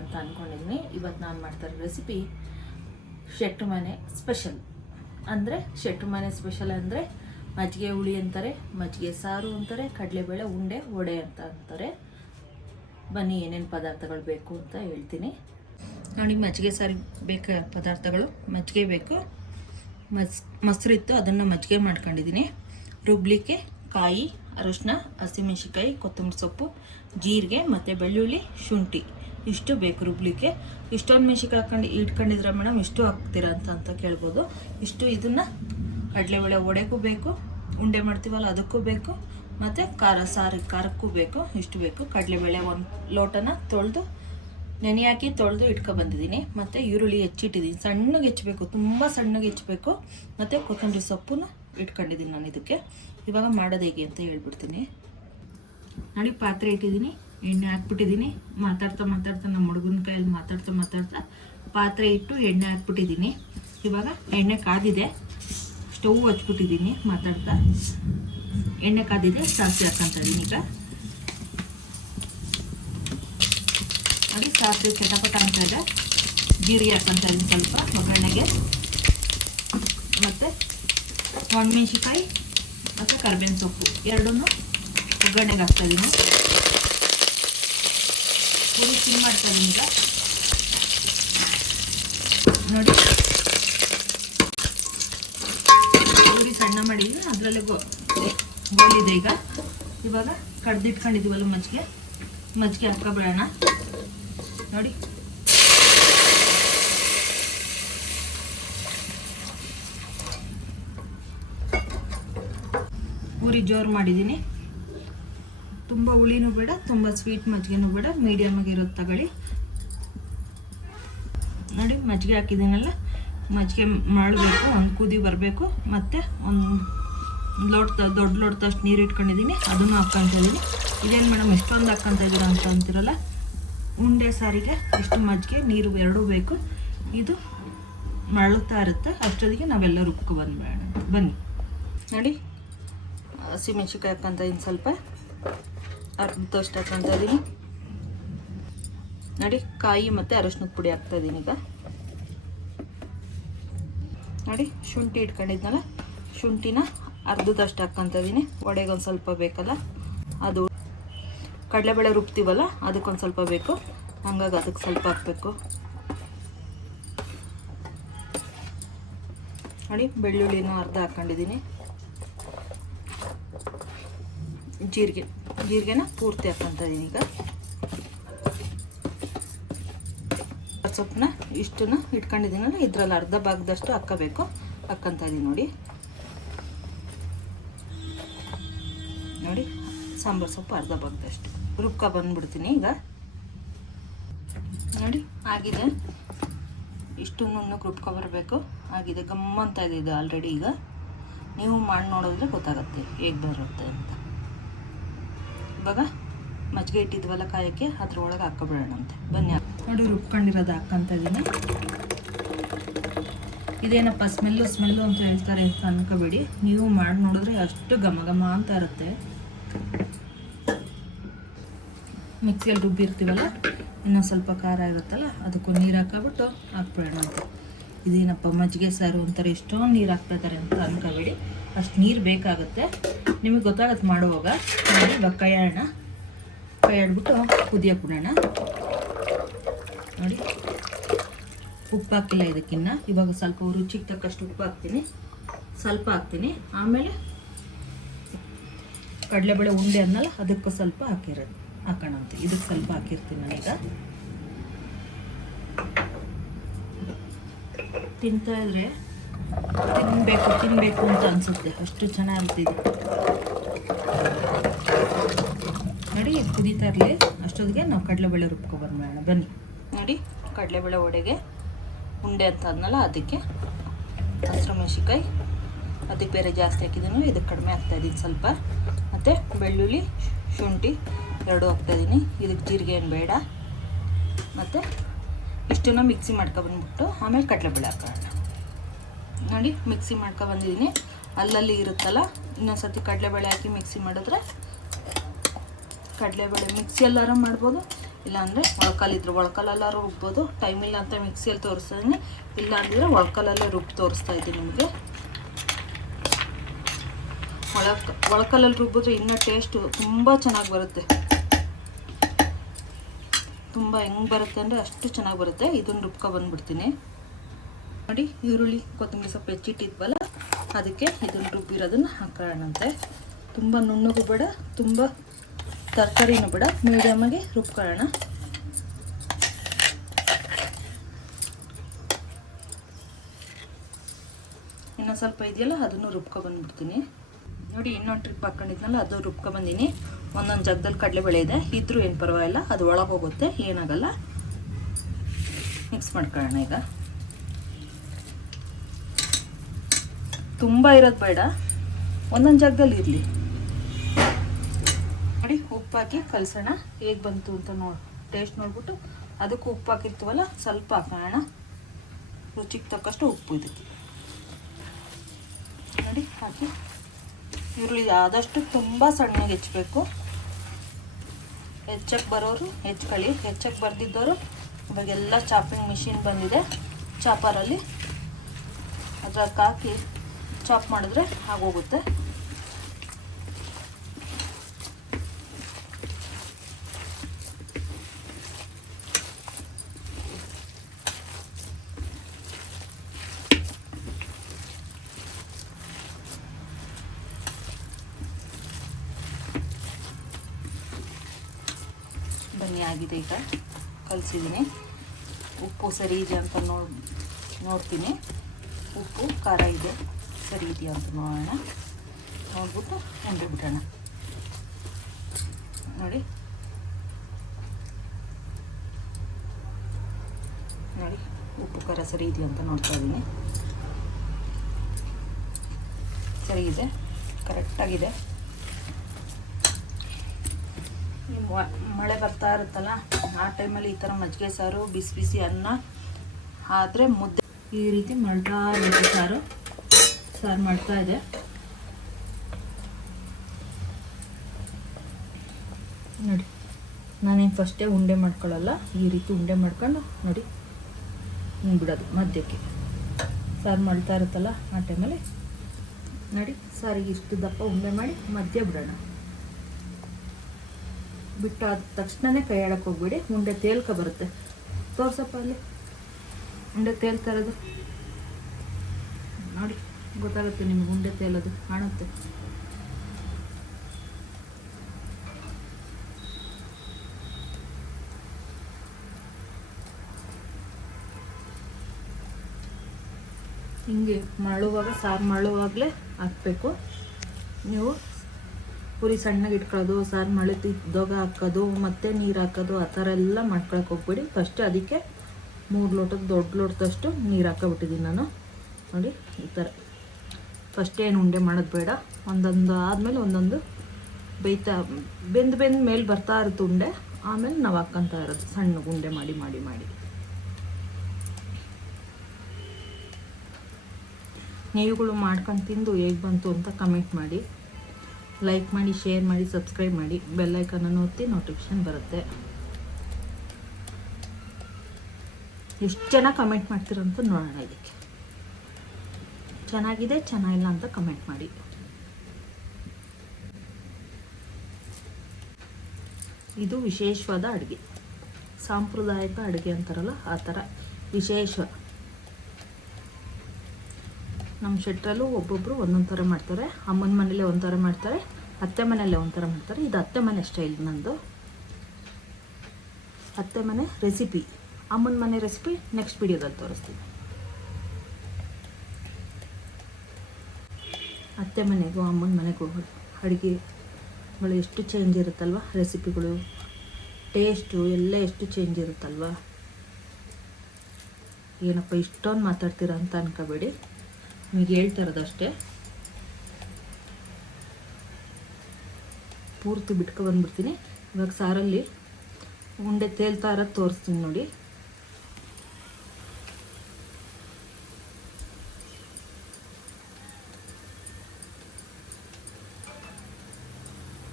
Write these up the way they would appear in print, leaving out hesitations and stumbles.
ಅಂತ ಅಂದ್ಕೊಂಡಿದ್ದೀನಿ. ಇವತ್ತು ನಾನು ಮಾಡ್ತಾ ಇರೋ ರೆಸಿಪಿ ಶೆಟ್ರು ಮನೆ ಸ್ಪೆಷಲ್. ಅಂದರೆ ಶೆಟ್ರು ಮನೆ ಸ್ಪೆಷಲ್ ಅಂದರೆ ಮಜ್ಜಿಗೆ ಹುಳಿ ಅಂತಾರೆ, ಮಜ್ಜಿಗೆ ಸಾರು ಅಂತಾರೆ, ಕಡಲೆಬೇಳೆ ಉಂಡೆ ವಡೆ ಅಂತ ಅಂತಾರೆ. ಬನ್ನಿ ಏನೇನು ಪದಾರ್ಥಗಳು ಬೇಕು ಅಂತ ಹೇಳ್ತೀನಿ ನೋಡಿ. ಮಜ್ಜಿಗೆ ಸಾರಿಗೆ ಬೇಕಾ ಪದಾರ್ಥಗಳು: ಮಜ್ಜಿಗೆ ಬೇಕು, ಮೊಸರಿತ್ತು ಅದನ್ನು ಮಜ್ಜಿಗೆ ಮಾಡ್ಕೊಂಡಿದ್ದೀನಿ. ರುಬ್ಲಿಕ್ಕೆ ಕಾಯಿ, ಅರಶಿನ, ಹಸಿಮೆಣಸಿನ್ಕಾಯಿ, ಕೊತ್ತಂಬರಿ ಸೊಪ್ಪು, ಜೀರಿಗೆ ಮತ್ತು ಬೆಳ್ಳುಳ್ಳಿ, ಶುಂಠಿ ಇಷ್ಟು ಬೇಕು ರುಬ್ಲಿಕ್ಕೆ. ಇಷ್ಟೊಂದು ಮೆಣಸಿನ್ಕಾಯಿ ಹಾಕೊಂಡು ಇಟ್ಕೊಂಡಿದ್ರೆ ಮೇಡಮ್ ಇಷ್ಟು ಹಾಕ್ತೀರಾ ಅಂತ ಕೇಳ್ಬೋದು. ಇಷ್ಟು ಇದನ್ನು ಕಡಲೆಬೇಳೆ ಒಡೆಗೂ ಬೇಕು, ಉಂಡೆ ಮಾಡ್ತೀವಲ್ಲ ಅದಕ್ಕೂ ಬೇಕು, ಮತ್ತು ಖಾರಕ್ಕೂ ಬೇಕು. ಇಷ್ಟು ಬೇಕು. ಕಡಲೆಬೇಳೆ ಒಂದು ಲೋಟನ ತೊಳೆದು ನೆನೆ ಹಾಕಿ ತೊಳೆದು ಇಟ್ಕೊಬಂದಿದ್ದೀನಿ. ಮತ್ತು ಈರುಳ್ಳಿ ಹೆಚ್ಚಿಟ್ಟಿದ್ದೀನಿ, ಸಣ್ಣಗೆ ಹೆಚ್ಚಬೇಕು, ತುಂಬ ಸಣ್ಣಗೆ ಹೆಚ್ಚಬೇಕು. ಮತ್ತು ಕೊತ್ತಂಬರಿ ಸೊಪ್ಪನ್ನು ಇಟ್ಕೊಂಡಿದ್ದೀನಿ ನಾನು ಇದಕ್ಕೆ. ಇವಾಗ ಮಾಡೋದು ಹೇಗೆ ಅಂತ ಹೇಳ್ಬಿಡ್ತೀನಿ ನೋಡಿ. ಪಾತ್ರೆ ಇಟ್ಟಿದ್ದೀನಿ, ಎಣ್ಣೆ ಹಾಕ್ಬಿಟ್ಟಿದ್ದೀನಿ. ಮಾತಾಡ್ತಾ ನಮ್ಮ ಹುಡುಗನ ಕೈಯಲ್ಲಿ ಮಾತಾಡ್ತಾ ಪಾತ್ರೆ ಇಟ್ಟು ಎಣ್ಣೆ ಹಾಕ್ಬಿಟ್ಟಿದ್ದೀನಿ. ಇವಾಗ ಎಣ್ಣೆ ಕಾದಿದೆ, ಸ್ಟವ್ ಹಚ್ಬಿಟ್ಟಿದ್ದೀನಿ. ಮಾತಾಡ್ತಾ ಎಣ್ಣೆ ಕಾದಿದೆ, ಸಾಸಿವೆ ಹಾಕ್ಕೊಂತ ಇದ್ದೀನಿ. ಈಗ ಅದು ಸಾಸಿವೆ ಚಟಪಟ ಅಂತ ಇದೆ. ಜೀರಿಗೆ ಹಾಕ್ಕೊಂತ ಇದ್ದೀನಿ ಸ್ವಲ್ಪ ಒಗ್ಗರಣೆಗೆ, ಮತ್ತು ಒಣಮೆಣಸಿನ್ಕಾಯಿ ಮತ್ತು ಕರಿಬೇವಿನ ಸೊಪ್ಪು ಎರಡನ್ನೂ ಒಗ್ಗರಣೆಗೆ ಹಾಕ್ತಾಯಿದ್ದೀನಿ. ಪೂರಿ ಸಿಮ್ ಮಾಡ್ತಾಯಿದ್ದೀನಿ ಈಗ ನೋಡಿ. ಪೂರಿ ಸಣ್ಣ ಮಾಡಿದ್ದೀನಿ, ಅದರಲ್ಲೇ ಗೋಲಿದೆ. ಈಗ ಇವಾಗ ಕಡ್ದಿಟ್ಕೊಂಡಿದ್ದೀವಲ್ಲ ಮಜ್ಜಿಗೆ ಹಾಕ್ಕೊಬಿಡೋಣ ನೋಡಿ. ಪೂರಿ ಜೋರು ಮಾಡಿದ್ದೀನಿ. ತುಂಬ ಹುಳಿನೂ ಬೇಡ, ತುಂಬ ಸ್ವೀಟ್ ಮಜ್ಜಿಗೆನೂ ಬೇಡ, ಮೀಡಿಯಮಾಗಿ ಇರೋದು ತಗೊಳ್ಳಿ ನೋಡಿ. ಮಜ್ಜಿಗೆ ಹಾಕಿದ್ದೀನಲ್ಲ, ಮಜ್ಜಿಗೆ ಮಾಡಬೇಕು, ಒಂದು ಕುದಿ ಬರಬೇಕು. ಮತ್ತು ಒಂದು ದೊಡ್ಡ ಲೋಟದಷ್ಟು ನೀರು ಇಟ್ಕೊಂಡಿದ್ದೀನಿ, ಅದನ್ನು ಹಾಕ್ಕೊತ ಇದ್ದೀನಿ. ಇದೇನು ಮೇಡಮ್ ಇಷ್ಟೊಂದು ಹಾಕ್ಕೊತ ಇದ್ದೀರಾ ಅಂತ ಅಂತಿರಲ್ಲ, ಉಂಡೆ ಸಾರಿಗೆ ಇಷ್ಟು ಮಜ್ಜಿಗೆ ನೀರು ಎರಡೂ ಬೇಕು. ಇದು ಮಳುತ್ತಾ ಇರುತ್ತೆ, ಅಷ್ಟೊತ್ತಿಗೆ ನಾವೆಲ್ಲ ರುಬ್ಕೊಬಂದ್ಬೇಡ. ಬನ್ನಿ ನೋಡಿ. ಹಸಿಮೆಣ್ಸಿನ್ಕಾಯಿ ಹಾಕ್ಕೊತ ಇದ್ದೀನಿ, ಸ್ವಲ್ಪ ಅರ್ಧದಷ್ಟು ಹಾಕ್ಕೊತ ಇದ್ದೀನಿ ನೋಡಿ. ಕಾಯಿ ಮತ್ತು ಅರಶಿನದ ಪುಡಿ ಹಾಕ್ತಾಯಿದ್ದೀನಿ ಈಗ ನೋಡಿ. ಶುಂಠಿ ಇಟ್ಕೊಂಡಿದ್ನಲ್ಲ, ಶುಂಠಿನ ಅರ್ಧದಷ್ಟು ಹಾಕ್ಕೊತ ಇದ್ದೀನಿ. ವಡೆಗೆ ಒಂದು ಸ್ವಲ್ಪ ಬೇಕಲ್ಲ, ಅದು ಕಡಲೆಬೇಳೆ ರುಬ್ತೀವಲ್ಲ ಅದಕ್ಕೊಂದು ಸ್ವಲ್ಪ ಬೇಕು, ಹಂಗಾಗಿ ಅದಕ್ಕೆ ಸ್ವಲ್ಪ ಹಾಕಬೇಕು ನೋಡಿ. ಬೆಳ್ಳುಳ್ಳಿನೂ ಅರ್ಧ ಹಾಕ್ಕೊಂಡಿದ್ದೀನಿ. ಜೀರಿಗೆನ ಪೂರ್ತಿ ಹಾಕ್ಕೊತ ಇದ್ದೀನಿ ಈಗ. ಸೊಪ್ಪನ್ನ ಇಷ್ಟನ್ನ ಇಟ್ಕೊಂಡಿದ್ದೀನಲ್ಲ, ಇದರಲ್ಲಿ ಅರ್ಧ ಭಾಗದಷ್ಟು ಹಾಕ್ಕೋಬೇಕು, ಹಾಕ್ಕೊತ ಇದ್ದೀನಿ ನೋಡಿ. ಸಾಂಬಾರು ಸೊಪ್ಪು ಅರ್ಧ ಭಾಗದಷ್ಟು ಬಂದ್ಬಿಡ್ತೀನಿ ಈಗ ನೋಡಿ. ಆಗಿದೆ, ಇಷ್ಟು ನುಣ್ಣಗೆ ರುಬ್ಕೊಬರ್ಬೇಕು. ಆಗಿದೆ, ಗಮ್ಮಂತ ಇದೆ ಇದು ಆಲ್ರೆಡಿ. ಈಗ ನೀವು ಮಾಡಿ ನೋಡಿದ್ರೆ ಗೊತ್ತಾಗುತ್ತೆ ಹೇಗೆ ಬರುತ್ತೆ ಅಂತ. ಇವಾಗ ಮಜ್ಜಿಗೆ ಇಟ್ಟಿದ್ವಲ್ಲ ಕಾಯಕ್ಕೆ, ಅದ್ರೊಳಗೆ ಹಾಕ್ಕೊಬಿಡೋಣಂತೆ. ಬನ್ನಿ ನೋಡಿ. ರುಬ್ಕೊಂಡಿರೋದು ಹಾಕ್ಕೊತ ಇದ್ದೀನಿ. ಇದೇನಪ್ಪ ಸ್ಮೆಲ್ಲು ಅಂತ ಹೇಳ್ತಾರೆ ಅಂತ ಅನ್ಕೋಬೇಡಿ, ನೀವು ಮಾಡಿ ನೋಡಿದ್ರೆ ಅಷ್ಟು ಘಮ ಅಂತ ಇರುತ್ತೆ. ಮಿಕ್ಸಿಯಲ್ಲಿ ರುಬ್ಬಿರ್ತೀವಲ್ಲ, ಇನ್ನೊಂದು ಸ್ವಲ್ಪ ಖಾರ ಇರುತ್ತಲ್ಲ, ಅದಕ್ಕೂ ನೀರು ಹಾಕ್ಬಿಟ್ಟು ಹಾಕ್ಬಿಡೋಣ ಅಂತ. ಇದೇನಪ್ಪ ಮಜ್ಜಿಗೆ ಸಾರು ಅಂತಾರೆ, ಎಷ್ಟೊಂದು ನೀರು ಹಾಕ್ತಾಯಿದ್ದಾರೆ ಅಂತ ಅನ್ಕೋಬೇಡಿ, ಅಷ್ಟು ನೀರು ಬೇಕಾಗುತ್ತೆ. ನಿಮಗೆ ಗೊತ್ತಾಗತ್ತೆ ಮಾಡುವಾಗ. ಇವಾಗ ಕೈ ಆಡ್ಬಿಟ್ಟು ಕುದಿಯೋಕೆ ಬಿಡೋಣ ನೋಡಿ. ಉಪ್ಪು ಹಾಕಿಲ್ಲ ಇದಕ್ಕಿನ್ನ. ಇವಾಗ ಸ್ವಲ್ಪ ರುಚಿಗೆ ತಕ್ಕಷ್ಟು ಉಪ್ಪು ಹಾಕ್ತೀನಿ. ಆಮೇಲೆ ಕಡಲೆಬೇಳೆ ಉಂಡೆ ಅನ್ನಲ್ಲ, ಅದಕ್ಕೂ ಸ್ವಲ್ಪ ಹಾಕೋಣಂತೆ. ಇದಕ್ಕೆ ಸ್ವಲ್ಪ ಹಾಕಿರ್ತೀನಿ ನಾನೀಗ. ತಿಂತಾ ಇದ್ರೆ ತಿನ್ನಬೇಕು ಅಂತ ಅನಿಸುತ್ತೆ, ಅಷ್ಟು ಚೆನ್ನಾಗಿರುತ್ತೆ ಇದು ನೋಡಿ. ಕುದೀತಾ ಇರಲಿ, ಅಷ್ಟೊತ್ತಿಗೆ ನಾವು ಕಡಲೆಬೇಳೆ ರುಬ್ಕೊಬಂದ್ಬೇಡ. ಬನ್ನಿ ನೋಡಿ. ಕಡಲೆಬೇಳೆ ವಡೆಗೆ ಉಂಡೆ ಅಂತ ಆದ್ನಲ್ಲ, ಅದಕ್ಕೆ ಹಸಿರು ಮೆಣಸಿನ್ಕಾಯಿ ಅದಕ್ಕೆ ಬೇರೆ ಜಾಸ್ತಿ ಹಾಕಿದ್ದೀನಿ, ಇದಕ್ಕೆ ಕಡಿಮೆ ಹಾಕ್ತಾಯಿದ್ದೀನಿ ಸ್ವಲ್ಪ. ಮತ್ತು ಬೆಳ್ಳುಳ್ಳಿ, ಶುಂಠಿ ಎರಡೂ ಹಾಕ್ತಾಯಿದ್ದೀನಿ. ಇದಕ್ಕೆ ಜೀರಿಗೆ ಏನು ಬೇಡ. ಮತ್ತು ಇಷ್ಟನ್ನು ಮಿಕ್ಸಿ ಮಾಡ್ಕೊಬಂದ್ಬಿಟ್ಟು ಆಮೇಲೆ ಕಡಲೆಬೇಳೆ ಹಾಕೋಣ ನೋಡಿ. ಮಿಕ್ಸಿ ಮಾಡ್ಕೊಬಂದಿದ್ದೀನಿ. ಅಲ್ಲಲ್ಲಿ ಇರುತ್ತಲ್ಲ, ಇನ್ನೊಂದು ಸರ್ತಿ ಕಡಲೆಬೇಳೆ ಹಾಕಿ ಮಿಕ್ಸಿ ಮಾಡಿದ್ರೆ, ಕಡಲೆಬೇಳೆ ಮಿಕ್ಸಿ ಎಲ್ಲಾರು ಮಾಡ್ಬೋದು, ಇಲ್ಲಾಂದರೆ ಒಳಕಲ್ಲಿದ್ರೆ ಒಳಕಲ್ಲೆಲ್ಲರೂ ರುಬ್ಬೋದು. ಟೈಮ್ ಇಲ್ಲ ಅಂತ ಮಿಕ್ಸಿಯಲ್ಲಿ ತೋರಿಸ್ತೀನಿ, ಇಲ್ಲ ಅಂದರೆ ಒಳಕಲ್ಲಲ್ಲೇ ತೋರಿಸ್ತಾ ಇದ್ದೀನಿ ನಿಮಗೆ. ಒಳಕಲ್ಲಲ್ಲಿ ರುಬ್ಬಿದ್ರೆ ಇನ್ನೂ ಟೇಸ್ಟು ತುಂಬ ಚೆನ್ನಾಗಿ ಬರುತ್ತೆ. ತುಂಬ ಹೆಂಗೆ ಬರುತ್ತೆ ಅಂದರೆ ಅಷ್ಟು ಚೆನ್ನಾಗಿ ಬರುತ್ತೆ. ಇದನ್ನು ರುಬ್ಕೊಂಡ್ಬಂದ್ಬಿಡ್ತೀನಿ ನೋಡಿ. ಈರುಳ್ಳಿ ಕೊತ್ತಂಬರಿ ಸೊಪ್ಪು ಹೆಚ್ಚಿಟ್ಟಿದ್ವಲ್ಲ, ಅದಕ್ಕೆ ಇದನ್ನು ರುಬ್ಬಿರೋದನ್ನು ಹಾಕೊಳ್ಳೋಣಂತೆ. ತುಂಬ ನುಣ್ಣಗೂ ಬೇಡ, ತುಂಬ ತರಕಾರಿನೂ ಬೇಡ, ಮೀಡಿಯಮಾಗಿ ರುಬ್ಕೊಳ್ಳೋಣ. ಇನ್ನೂ ಸ್ವಲ್ಪ ಇದೆಯಲ್ಲ ಅದನ್ನು ರುಬ್ಕೊಂಡ್ಬಂದ್ಬಿಡ್ತೀನಿ ನೋಡಿ. ಇನ್ನೊಂದು ಟ್ರಿಪ್ ಹಾಕ್ಕೊಂಡಿದ್ನಲ್ಲ ಅದು ರುಬ್ಕೊಂಡ್ಬಂದಿನಿ. ಒಂದೊಂದು ಜಾಗದಲ್ಲಿ ಕಡಲೆಬೇಳೆ ಇದೆ, ಇದ್ರೂ ಏನು ಪರವಾಗಿಲ್ಲ, ಅದು ಒಳಗೆ ಹೋಗುತ್ತೆ, ಏನಾಗಲ್ಲ. ಮಿಕ್ಸ್ ಮಾಡ್ಕೊಳ್ಳೋಣ. ಈಗ ತುಂಬ ಇರೋದು ಬೇಡ, ಒಂದೊಂದು ಜಾಗದಲ್ಲಿ ಇರಲಿ ನೋಡಿ. ಉಪ್ಪು ಹಾಕಿ ಕಲಸೋಣ. ಹೇಗೆ ಬಂತು ಅಂತ ಟೇಸ್ಟ್ ನೋಡ್ಬಿಟ್ಟು ಅದಕ್ಕೆ ಉಪ್ಪು ಹಾಕಿರ್ತೀವಲ್ಲ ಸ್ವಲ್ಪ ಹಾಕೋಣ. ರುಚಿಗೆ ತಕ್ಕಷ್ಟು ಉಪ್ಪು ಇದಕ್ಕೆ ನೋಡಿ ಹಾಕಿ. ಈರುಳ್ಳಿ ಆದಷ್ಟು ತುಂಬ ಸಣ್ಣಗೆ ಹೆಚ್ಚಬೇಕು. ಹೆಚ್ಚಕ್ಕೆ ಬರೋರು ಹೆಚ್ಕೊಳ್ಳಿ, ಹೆಚ್ಚಕ್ಕೆ ಬರ್ದಿದ್ದವರು ಇವಾಗೆಲ್ಲ ಚಾಪಿಂಗ್ ಮಿಷಿನ್ ಬಂದಿದೆ, ಚಾಪರಲ್ಲಿ ಅದಕ್ಕೆ ಹಾಕಿ ಚಾಪ್ ಮಾಡಿದ್ರೆ ಆಗೋಗುತ್ತೆ. ಬನ್ನಿ ಆಗಿದೆ, ಈಗ ಕಲಿಸಿದ್ದೀನಿ. ಉಪ್ಪು ಸರಿ ಇದೆ ಅಂತ ನೋಡ್ತೀನಿ. ಉಪ್ಪು ಖಾರ ಇದೆ ಸರಿ ಇದೆಯಾ ಅಂತ ನೋಡೋಣ. ನೋಡ್ಬಿಟ್ಟು ಉಂಡೆ ಬಿಡೋಣ ನೋಡಿ. ನೋಡಿ ಉಪ್ಪು ಖಾರ ಸರಿ ಇದೆಯಾ ಅಂತ ನೋಡ್ತಾ ಇದ್ದೀನಿ. ಸರಿ ಇದೆ, ಕರೆಕ್ಟಾಗಿದೆ. ಮಳೆ ಬರ್ತಾ ಇರುತ್ತಲ್ಲ ಆ ಟೈಮಲ್ಲಿ ಈ ಥರ ಮಜ್ಜಿಗೆ ಸಾರು, ಬಿಸಿ ಬಿಸಿ ಅನ್ನ ಆದರೆ ಮುದ್ದೆ ಈ ರೀತಿ ಮಾಡ್ತಾ ಇದೆ. ಸಾರು ಮಾಡ್ತಾ ಇದೆ ನೋಡಿ. ನಾನೇನು ಫಸ್ಟೇ ಉಂಡೆ ಮಾಡ್ಕೊಳ್ಳಲ್ಲ, ಈ ರೀತಿ ಉಂಡೆ ಮಾಡ್ಕೊಂಡು ನೋಡಿ ಹಿಂಗೆ ಬಿಡೋದು. ಮಧ್ಯಕ್ಕೆ ಸಾರು ಮಾಡ್ತಾ ಇರುತ್ತಲ್ಲ ಆ ಟೈಮಲ್ಲಿ ನೋಡಿ, ಸಾರಿಗೆ ಇಷ್ಟು ದಪ್ಪ ಉಂಡೆ ಮಾಡಿ ಮಧ್ಯ ಬಿಡೋಣ. ಬಿಟ್ಟು ಆದ ತಕ್ಷಣವೇ ಕೈ ಆಡಕ್ಕೆ ಹೋಗ್ಬೇಡಿ, ಉಂಡೆ ತೇಲ್ಕ ಬರುತ್ತೆ. ತೋರ್ಸಪ್ಪ ಅಲ್ಲಿ ಉಂಡೆ ತೇಲ್ತಾ ಇರೋದು ನೋಡಿ, ಗೊತ್ತಾಗುತ್ತೆ ನಿಮ್ಗೆ ಉಂಡೆ ತೇಲೋದು ಕಾಣುತ್ತೆ. ಹಿಂಗೆ ಮಳುವಾಗ ಸಾರು ಮಳುವಾಗಲೇ ಹಾಕಬೇಕು. ನೀವು ಪುರಿ ಸಣ್ಣಗೆ ಇಟ್ಕೊಳ್ಳೋದು, ಸಾರು ಮಳೆತಿದ್ದಾಗ ಹಾಕೋದು, ಮತ್ತೆ ನೀರು ಹಾಕೋದು ಆ ಥರ ಎಲ್ಲ ಮಾಡ್ಕೊಳಕ್ಕೆ ಹೋಗ್ಬೇಡಿ. ಫಸ್ಟ್ ಅದಕ್ಕೆ 3 ಲೋಟದ ದೊಡ್ಡ ಲೋಟದಷ್ಟು ನೀರು ಹಾಕೊಬಿಟ್ಟಿದ್ದೀನಿ ನಾನು ನೋಡಿ. ಈ ಥರ ಫಸ್ಟ್ ಏನು ಉಂಡೆ ಮಾಡೋದು ಬೇಡ, ಒಂದೊಂದು ಆದಮೇಲೆ ಒಂದೊಂದು ಬೆಂದ ಮೇಲೆ ಬರ್ತಾ ಇರುತ್ತೆ ಉಂಡೆ. ಆಮೇಲೆ ನಾವು ಹಾಕ್ಕೊತಾ ಇರೋದು ಸಣ್ಣ ಉಂಡೆ ಮಾಡಿ ಮಾಡಿ ಮಾಡಿ. ನೀವುಗಳು ಮಾಡ್ಕೊಂಡು ತಿಂದು ಹೇಗೆ ಬಂತು ಅಂತ ಕಮೆಂಟ್ ಮಾಡಿ, ಲೈಕ್ ಮಾಡಿ, ಶೇರ್ ಮಾಡಿ, ಸಬ್ಸ್ಕ್ರೈಬ್ ಮಾಡಿ, ಬೆಲ್ ಐಕಾನನ್ನು ಒತ್ತಿ ನೋಟಿಫಿಕೇಶನ್ ಬರುತ್ತೆ. ಎಷ್ಟು ಜನ ಕಮೆಂಟ್ ಮಾಡ್ತೀರಂತ ನೋಡೋಣ. ಇದಕ್ಕೆ ಚೆನ್ನಾಗಿದೆ ಚೆನ್ನಾಗಿಲ್ಲ ಅಂತ ಕಮೆಂಟ್ ಮಾಡಿ. ಇದು ವಿಶೇಷವಾದ ಅಡುಗೆ, ಸಾಂಪ್ರದಾಯಿಕ ಅಡುಗೆ ಅಂತಾರಲ್ಲ ಆ ಥರ ವಿಶೇಷ. ನಮ್ಮ ಶೆಟ್ರಲ್ಲೂ ಒಬ್ಬೊಬ್ಬರು ಒಂದೊಂದು ಥರ ಮಾಡ್ತಾರೆ. ಅಮ್ಮನ ಮನೇಲೆ ಒಂಥರ ಮಾಡ್ತಾರೆ, ಅತ್ತೆ ಮನೆಯಲ್ಲೇ ಒಂಥರ ಮಾಡ್ತಾರೆ. ಇದು ಅತ್ತೆ ಮನೆ ಸ್ಟೈಲ್ ನಂದು. ಅತ್ತೆ ಮನೆ ರೆಸಿಪಿ, ಅಮ್ಮನ ಮನೆ ರೆಸಿಪಿ ನೆಕ್ಸ್ಟ್ ವಿಡಿಯೋದಲ್ಲಿ ತೋರಿಸ್ತೀನಿ. ಅತ್ತೆ ಮನೆಗೂ ಅಮ್ಮನ ಮನೆಗೂ ಅಡುಗೆಗಳು ಎಷ್ಟು ಚೇಂಜ್ ಇರುತ್ತಲ್ವ, ರೆಸಿಪಿಗಳು ಟೇಸ್ಟು ಎಲ್ಲ ಎಷ್ಟು ಚೇಂಜ್ ಇರುತ್ತಲ್ವ. ಏನಪ್ಪ ಇಷ್ಟೊಂದು ಮಾತಾಡ್ತೀರಾ ಅಂತ ಅನ್ಕೋಬೇಡಿ, ನಿಮಗೆ ಹೇಳ್ತಾ ಇರೋದಷ್ಟೇ. ಪೂರ್ತಿ ಬಿಟ್ಕೊಬಂದ್ಬಿಡ್ತೀನಿ. ಇವಾಗ ಸಾರಲ್ಲಿ ಉಂಡೆ ತೇಲ್ತಾ ಇರೋದು ತೋರಿಸ್ತೀನಿ ನೋಡಿ.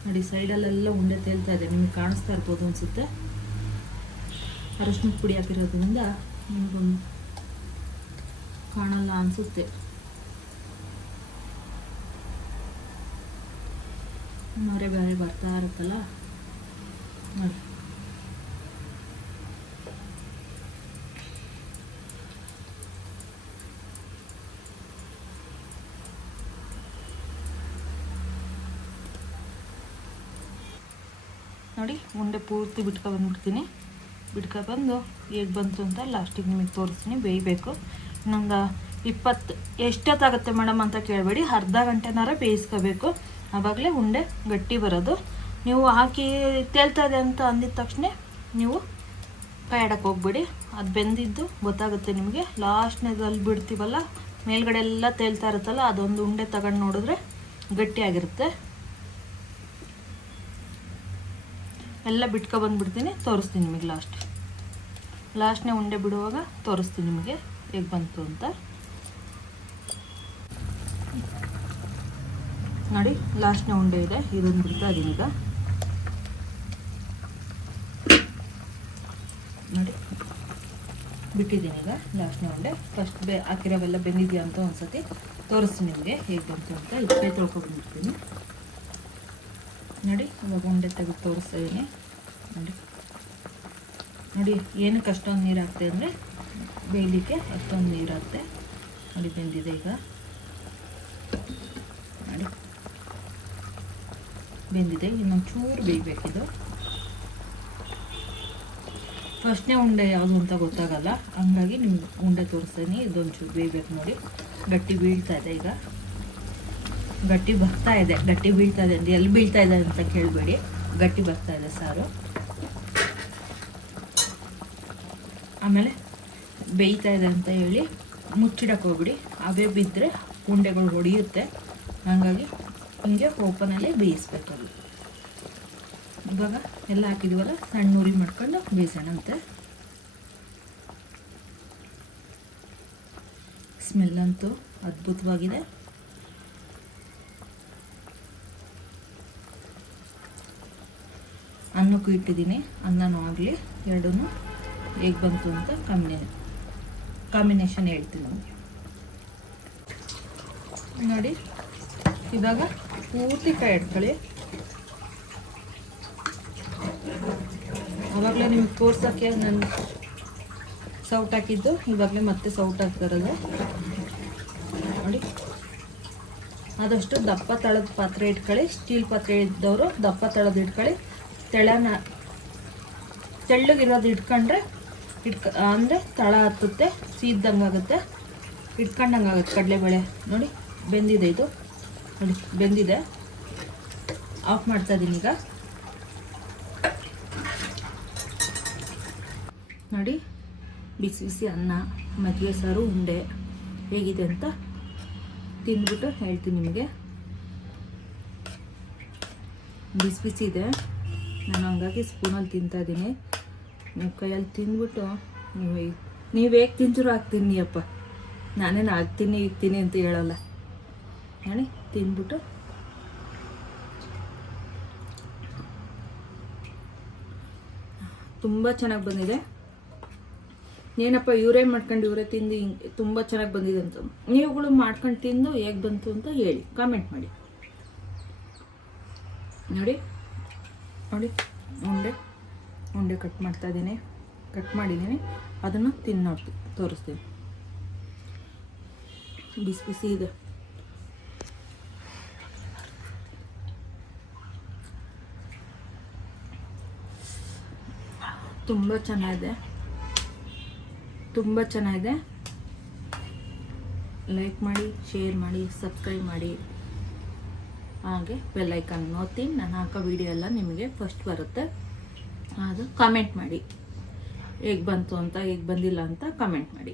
ನೋಡಿ ಸೈಡಲ್ಲೆಲ್ಲ ಉಂಡೆ ತೇಲ್ತಾ ಇದೆ, ನಿಮ್ಗೆ ಕಾಣಿಸ್ತಾ ಇರ್ಬೋದು ಅನಿಸುತ್ತೆ. ಅರಶಿನ ಪುಡಿ ಹಾಕಿರೋದ್ರಿಂದ ನಿಮಗೊಂದು ಕಾಣಲ್ಲ ಅನಿಸುತ್ತೆ. ನೊರೆ ಬೇರೆ ಬರ್ತಾ ಇರುತ್ತಲ್ಲ ನೋಡಿ. ನೋಡಿ ಉಂಡೆ ಪೂರ್ತಿ ಬಿಟ್ಕೊಬಂದ್ಬಿಡ್ತೀನಿ. ಬಿಟ್ಕೊಬಂದು ಹೇಗೆ ಬಂತು ಅಂತ ಲಾಸ್ಟಿಗೆ ನಿಮಗೆ ತೋರಿಸ್ತೀನಿ. ಬೇಯಬೇಕು. ಇನ್ನೊಂದು 20 ಎಷ್ಟೊತ್ತಾಗುತ್ತೆ ಮೇಡಮ್ ಅಂತ ಕೇಳಬೇಡಿ, ಅರ್ಧ ಗಂಟೆನಾರ ಬೇಯಿಸ್ಕೋಬೇಕು. ಆವಾಗಲೇ ಉಂಡೆ ಗಟ್ಟಿ ಬರೋದು. ನೀವು ಹಾಕಿ ತೇಲ್ತದೆ ಅಂತ ಅಂದಿದ ತಕ್ಷಣ ನೀವು ಕೈ ಆಡಕ್ಕೆ ಹೋಗ್ಬೇಡಿ. ಅದು ಬೆಂದಿದ್ದು ಗೊತ್ತಾಗುತ್ತೆ ನಿಮಗೆ. ಲಾಸ್ಟ್ನೇದಲ್ಲಿ ಬಿಡ್ತೀವಲ್ಲ, ಮೇಲ್ಗಡೆ ಎಲ್ಲ ತೇಲ್ತಾ ಇರುತ್ತಲ್ಲ, ಅದೊಂದು ಉಂಡೆ ತಗೊಂಡು ನೋಡಿದ್ರೆ ಗಟ್ಟಿಯಾಗಿರುತ್ತೆ. ಎಲ್ಲ ಬಿಟ್ಕೊಬಂದ್ಬಿಡ್ತೀನಿ, ತೋರಿಸ್ತೀನಿ ನಿಮಗೆ. ಲಾಸ್ಟ್ನೇ ಉಂಡೆ ಬಿಡುವಾಗ ತೋರಿಸ್ತೀನಿ ನಿಮಗೆ ಹೇಗೆ ಬಂತು ಅಂತ. ನೋಡಿ ಲಾಸ್ಟ್ನೇ ಉಂಡೆ ಇದೆ, ಇದನ್ನು ಬಿಡ್ತಾ ಇದೀನಿ ಈಗ. ನೋಡಿ ಬಿಟ್ಟಿದ್ದೀನಿ ಈಗ ಲಾಸ್ಟ್ನೇ ಉಂಡೆ. ಫಸ್ಟ್ ಹಾಕಿರೋವೆಲ್ಲ ಬೆಂದಿದೆಯಾ ಅಂತ ಒಂದ್ಸತಿ ತೋರಿಸ್ತೀನಿ ನಿಮಗೆ ಹೇಗೆ ಬಂತು ಅಂತ. ಇಪ್ಪೇ ತೊಳ್ಕೊಬಂದಿರ್ತೀನಿ. ನೋಡಿ ಇವಾಗ ಉಂಡೆ ತೆಗೆದು ತೋರಿಸ್ತಾ ಇದ್ದೀನಿ. ನೋಡಿ ಏನಕ್ಕೆ ಅಷ್ಟೊಂದು ನೀರು ಹಾಕ್ತೆ ಅಂದರೆ ಬೇಯಲಿಕ್ಕೆ ಅಷ್ಟೊಂದು ನೀರು ಹಾಕ್ತೆ. ನೋಡಿ ಬೆಂದಿದೆ ಈಗ. ನೋಡಿ ಬೆಂದಿದೆ, ಇನ್ನೊಂದು ಚೂರು ಬೇಯಬೇಕಿದು. ಫಸ್ಟ್ನೇ ಉಂಡೆ ಯಾವುದು ಅಂತ ಗೊತ್ತಾಗಲ್ಲ, ಹಂಗಾಗಿ ನಿಮ್ಗೆ ಉಂಡೆ ತೋರಿಸ್ತೀನಿ. ಇದೊಂದು ಚೂರು ಬೇಯಬೇಕು. ನೋಡಿ ಗಟ್ಟಿ ಬೀಳ್ತಾ ಇದೆ ಈಗ, ಗಟ್ಟಿ ಬರ್ತಾ ಇದೆ. ಗಟ್ಟಿ ಬೀಳ್ತಾ ಇದೆ ಅಂದರೆ ಎಲ್ಲಿ ಬೀಳ್ತಾ ಇದೆ ಅಂತ ಕೇಳಬೇಡಿ, ಗಟ್ಟಿ ಬರ್ತಾ ಇದೆ ಸಾರು. ಆಮೇಲೆ ಬೇಯ್ತಾ ಇದೆ ಅಂತ ಹೇಳಿ ಮುಚ್ಚಿಡಕ್ಕೆ ಹೋಗ್ಬಿಡಿ, ಅವೇ ಬಿದ್ದರೆ ಉಂಡೆಗಳು ಹೊಡೆಯುತ್ತೆ. ಹಾಗಾಗಿ ಹಿಂಗೆ ಓಪನಲ್ಲಿ ಬೇಯಿಸ್ಬೇಕಲ್ಲಿ. ಇವಾಗ ಎಲ್ಲ ಹಾಕಿದ್ದೀವಲ್ಲ, ಸಣ್ಣ ಉರಿ ಮಾಡ್ಕೊಂಡು ಬೇಯಿಸೋಣಂತೆ. ಸ್ಮೆಲ್ ಅಂತೂ ಅದ್ಭುತವಾಗಿದೆ. ಅನ್ನಕ್ಕೂ ಇಟ್ಟಿದ್ದೀನಿ, ಅನ್ನನೂ ಆಗಲಿ ಎರಡೂ ಹೇಗೆ ಬಂತು ಅಂತ ಕಾಂಬಿನೇಷನ್ ಹೇಳ್ತೀನಿ ನಿಮಗೆ. ನೋಡಿ ಇವಾಗ ಪೂರ್ತಿ ಕೈ ಇಟ್ಕೊಳ್ಳಿ. ಆವಾಗಲೇ ನಿಮ್ಗೆ ತೋರ್ಸೋಕ್ಕೆ ನಾನು ಸೌಟ್ ಹಾಕಿದ್ದು, ಇವಾಗಲೇ ಮತ್ತೆ ಸೌಟ್ ಹಾಕ್ತಿರೋದು. ನೋಡಿ ಆದಷ್ಟು ದಪ್ಪ ತಳದ ಪಾತ್ರೆ ಇಟ್ಕೊಳ್ಳಿ. ಸ್ಟೀಲ್ ಪಾತ್ರೆ ಇದ್ದವರು ದಪ್ಪ ತಳದ ಇಟ್ಕೊಳ್ಳಿ. ತೆಳ್ಳಗಿರೋದು ಇಟ್ಕೊಂಡ್ರೆ ಅಂದರೆ ತಳ ಹತ್ತುತ್ತೆ, ಸೀದ್ದಂಗೆ ಆಗುತ್ತೆ, ಇಟ್ಕೊಂಡಂಗೆ ಆಗುತ್ತೆ ಕಡಲೆಬೇಳೆ. ನೋಡಿ ಬೆಂದಿದೆ ಇದು. ನೋಡಿ ಬೆಂದಿದೆ. ಆಫ್ ಮಾಡ್ತಾ ಇದ್ದೀನಿ ಈಗ. ನೋಡಿ ಬಿಸಿ ಬಿಸಿ ಅನ್ನ, ಮಜ್ಜಿಗೆ ಸಾರು, ಉಂಡೆ ಹೇಗಿದೆ ಅಂತ ತಿಂದ್ಬಿಟ್ಟು ಹೇಳ್ತೀನಿ ನಿಮಗೆ. ಬಿಸಿ ಬಿಸಿ ಇದೆ, ನಾನು ಹಂಗಾಗಿ ಸ್ಪೂನಲ್ಲಿ ತಿಂತಾಯಿದ್ದೀನಿ. ನೀವು ಕೈಯಲ್ಲಿ ತಿಂದ್ಬಿಟ್ಟು ನೀವು ಹೇಗೆ ತಿಂದರೂ ಹಾಕ್ತೀನಿ ಅಪ್ಪ, ನಾನೇನು ಹಾಕ್ತೀನಿ ಇಕ್ತೀನಿ ಅಂತ ಹೇಳಲ್ಲ. ನೋಡಿ ತಿಂದ್ಬಿಟ್ಟು ತುಂಬ ಚೆನ್ನಾಗಿ ಬಂದಿದೆ. ಏನಪ್ಪ ಇವರೇ ಮಾಡ್ಕೊಂಡು ಇವರೇ ತಿಂದು ಹಿಂಗೆ ತುಂಬ ಚೆನ್ನಾಗಿ ಬಂದಿದೆ ಅಂತ ನೀವುಗಳು ಮಾಡ್ಕೊಂಡು ತಿಂದು ಹೇಗೆ ಬಂತು ಅಂತ ಹೇಳಿ, ಕಾಮೆಂಟ್ ಮಾಡಿ. ನೋಡಿ ನೋಡಿ ಉಂಡೆ ಕಟ್ ಮಾಡಿದ್ದೀನಿ. ಅದನ್ನು ತಿನ್ನೋದು ತೋರಿಸ್ತೀನಿ. ಬಿಸಿ ಬಿಸಿ ಇದೆ. ತುಂಬ ಚೆನ್ನಾಗಿದೆ. ಲೈಕ್ ಮಾಡಿ, ಶೇರ್ ಮಾಡಿ, ಸಬ್ಸ್ಕ್ರೈಬ್ ಮಾಡಿ, ಹಾಗೆ ಬೆಲ್ ಐಕಾನ್ ಒತ್ತಿ. ನಾನು ಹಾಕೋ ವಿಡಿಯೋ ಎಲ್ಲ ನಿಮಗೆ ಫಸ್ಟ್ ಬರುತ್ತೆ. ಅದು ಕಾಮೆಂಟ್ ಮಾಡಿ ಹೇಗೆ ಬಂತು ಅಂತ, ಹೇಗೆ ಬಂದಿಲ್ಲ ಅಂತ ಕಾಮೆಂಟ್ ಮಾಡಿ.